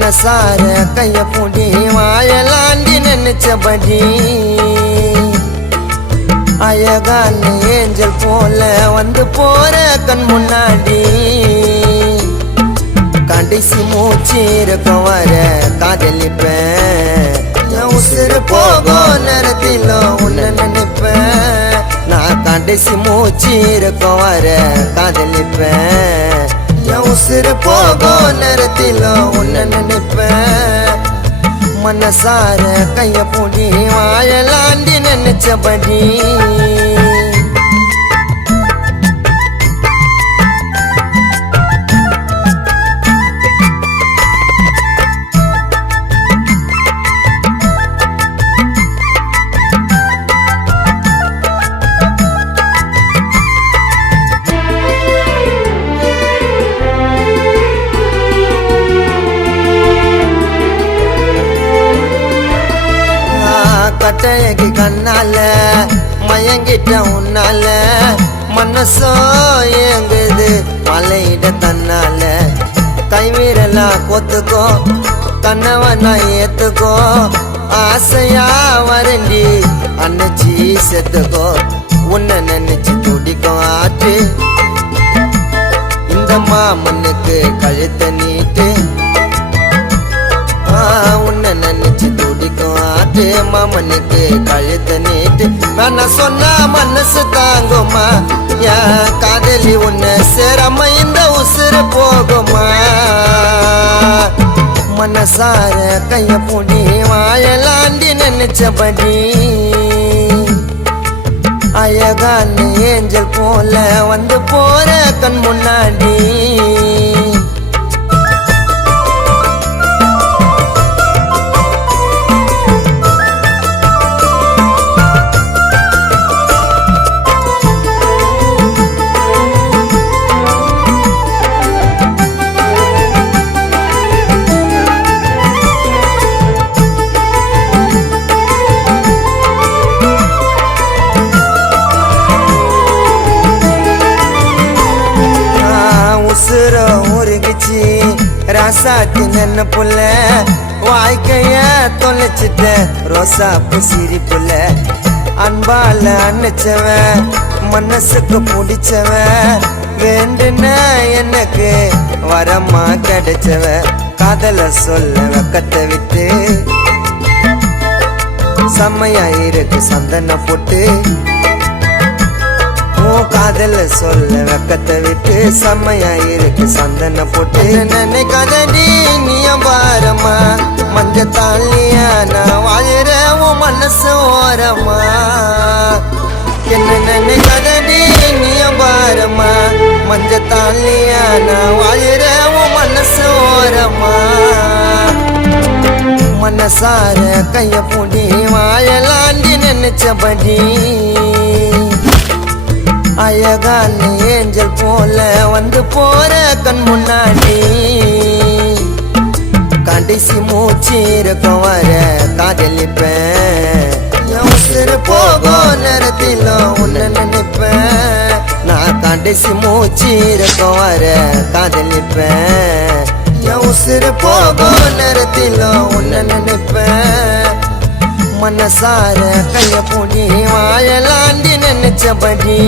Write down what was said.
மனசார கைய பூடி வாயலாண்டி நினைச்சபடி அழகான ஏஞ்சல் போல வந்து போற கண் முன்னாடி கடைசி மூச்சு இருக்க வர காதலிப்பேன் என் உசுறு போகும் நேரத்தில் உன்னை நினைப்பேன் நான் கடைசி மூச்சு இருக்க வர காதலிப்பேன் என் உசுறு போகும் நேரத்தில் உன்னை நினைப்பேன் மனசார கைய பூடி வாயலாண்டி நினைச்சபடி கட்டழகி கண்ணால மயங்கிட்ட உன்னால மனசோ ஏங்குது மலையிட தன்னால கைவீரலா கொத்துக்கோ கண்ணவனா ஏத்துக்கோ ஆசையா வரண்டி அன்னைச்சி செத்துக்கோ உன்னை நினைச்சு துடிக்கும் ஆற்று இந்த மாமனுக்கு கழுத்த நீட்டு உன்னை நினைச்சு துடிக்கும் ஆட்டு மாமனுக்கு கழுத்த நீட்டு வேணா சொன்னா மனசு தாங்குமா என் காதலி உன்னை சேராம இந்த உசுறு போகுமா மனசார கைய பூடி வாயலாண்டி நினைச்சபடி அழகான ஏஞ்சல் போல வந்து போற கண் முன்னாடி உருகிச்சு ராசாத்தி நன்ன புள்ள வாழ்க்கைய தொலைச்சிட்ட ரோசாப்பு சிரிப்புல அன்பால அணைச்சவன் மனசுக்கு பிடிச்சவன் வேண்டுன எனக்கு வரமா கிடைச்சவ காதல சொல்ல வெக்கத்தை விட்டு செம்மையா இருக்கு சந்தன போட்டு காதல சொல்ல வெக்கத்தை விட்டு செம்மையா இருக்கு சந்தன போட்டு நினைக்காதடி நீய பாரமா மஞ்ச தாலியா நான் வாழற உன் மனசு ஓரமா என்ன நினைக்காதடி நீய பாரமா மஞ்ச தாலியா நான் வாழற உன் மனசு ஓரமா மனசார கைய பூடி வாயலாண்டி நினைச்சபடி அழகான ஏஞ்சல் போல வந்து போற கண் முன்னாடி கடைசி மூச்சு இருக்க வர காதலிப்பேன் என் உசுறு போகும் நேரத்தில் உன்னை நினைப்பேன் நான் கடைசி மூச்சு இருக்க வர காதலிப்பேன் என் உசுறு போகும் நேரத்தில் உன்னை நினைப்பேன் மனசார கைய பூடி வாயலாண்டி நினைச்சபடி